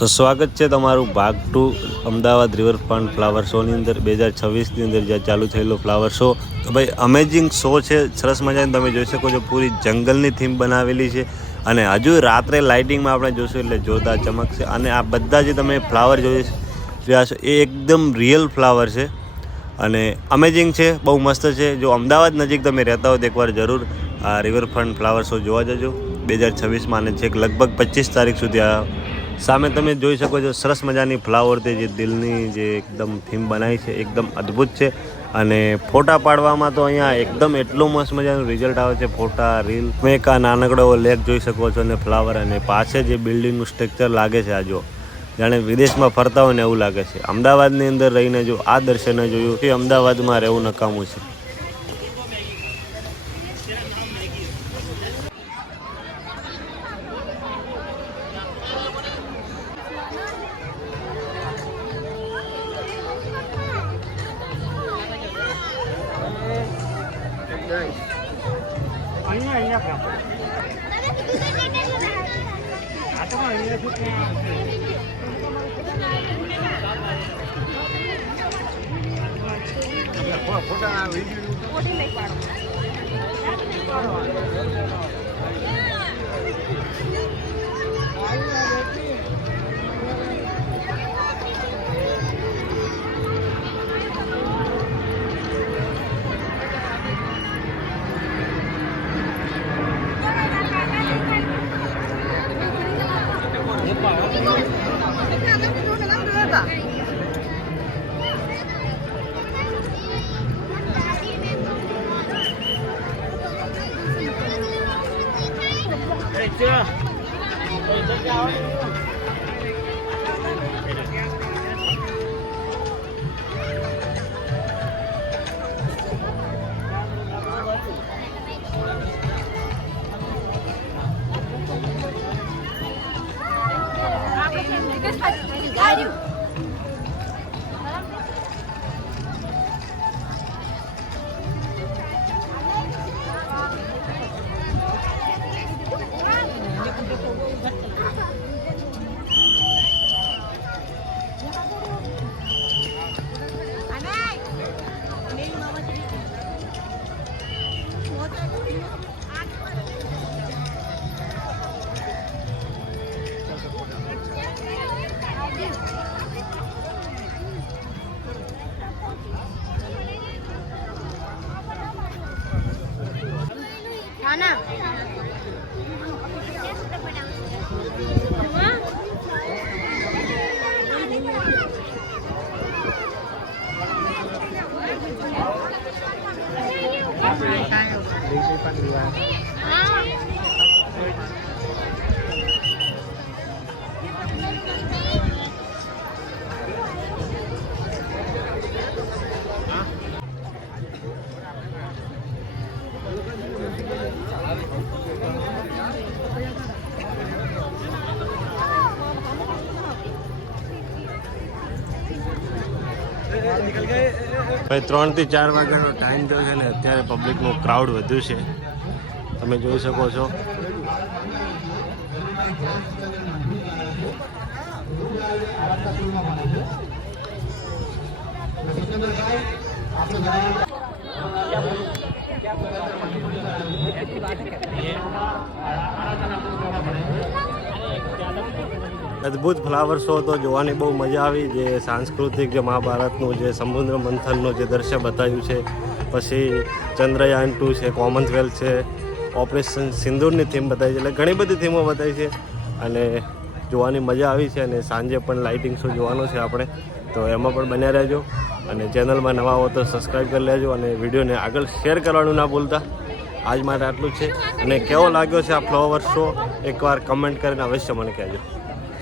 તો સ્વાગત છે તમારું ભાગ 2 અમદાવાદ રિવરફ્રન્ટ ફ્લાવર શોની અંદર 2026ની અંદર જે ચાલુ થયેલો ફ્લાવર શો. તો ભાઈ અમેઝિંગ શો છે, સરસ મજાની તમે જોઈ શકો છો. પૂરી જંગલની થીમ બનાવેલી છે અને હજુ રાત્રે લાઇટિંગમાં આપણે જોશું એટલે જોરદાર ચમકશે. અને આ બધા જે તમે ફ્લાવર જોઈ રહ્યા છો એ એકદમ રિયલ ફ્લાવર છે અને અમેઝિંગ છે, બહુ મસ્ત છે. જો અમદાવાદ નજીક તમે રહેતા હો તો એકવાર જરૂર આ રિવરફ્રન્ટ ફ્લાવર શો જોવા જજો 2026માં. અને છેક લગભગ 25 તારીખ સુધી આ સામે તમે જોઈ શકો છો. સરસ મજાની ફ્લાવરથી જે દિલની જે એકદમ થીમ બનાવી છે એકદમ અદ્ભુત છે. અને ફોટા પાડવામાં તો અહીંયા એકદમ એટલું મસ્ત મજાનું રિઝલ્ટ આવે છે. ફોટા રીલ તમે એક આ નાનકડો લેક જોઈ શકો છો અને ફ્લાવર અને પાછળ જે બિલ્ડિંગનું સ્ટ્રક્ચર લાગે છે, આ જો જાણે વિદેશમાં ફરતા હોય ને એવું લાગે છે. અમદાવાદની અંદર રહીને જો આ દૃશ્ય ન જોયું એ અમદાવાદમાં રહેવું નકામું છે. ભાઈ 3 થી 4 વાગ્યાનો ટાઈમ થયો છે ને અત્યારે પબ્લિકનું ક્રાઉડ વધ્યું છે, તમે જોઈ શકો છો. અદ્ભુત ફ્લાવર શો તો જોવાની બહુ મજા આવી. જે સાંસ્કૃતિક જે મહાભારતનું જે સમુદ્ર મંથનનું જે દ્રશ્ય બતાવ્યું છે, પછી ચંદ્રયાન 2 છે, કોમનવેલ્થ છે, ઓપરેશન સિંદૂરની થીમ બતાવી છે, એટલે ઘણી બધી થીમો બતાવી છે અને જોવાની મજા આવી છે. અને સાંજે પણ લાઇટિંગ શો જોવાનો છે આપણે, તો એમાં પણ બન્યા રહેજો. અને ચેનલમાં નવા હો તો સબસ્ક્રાઈબ કરી લેજો અને વિડીયોને આગળ શેર કરવાનું ના ભૂલતા. આજ માટે આટલું જ છે. અને કેવો લાગ્યો છે આ ફ્લાવર શો એકવાર કમેન્ટ કરીને અવશ્ય મને કહેજો.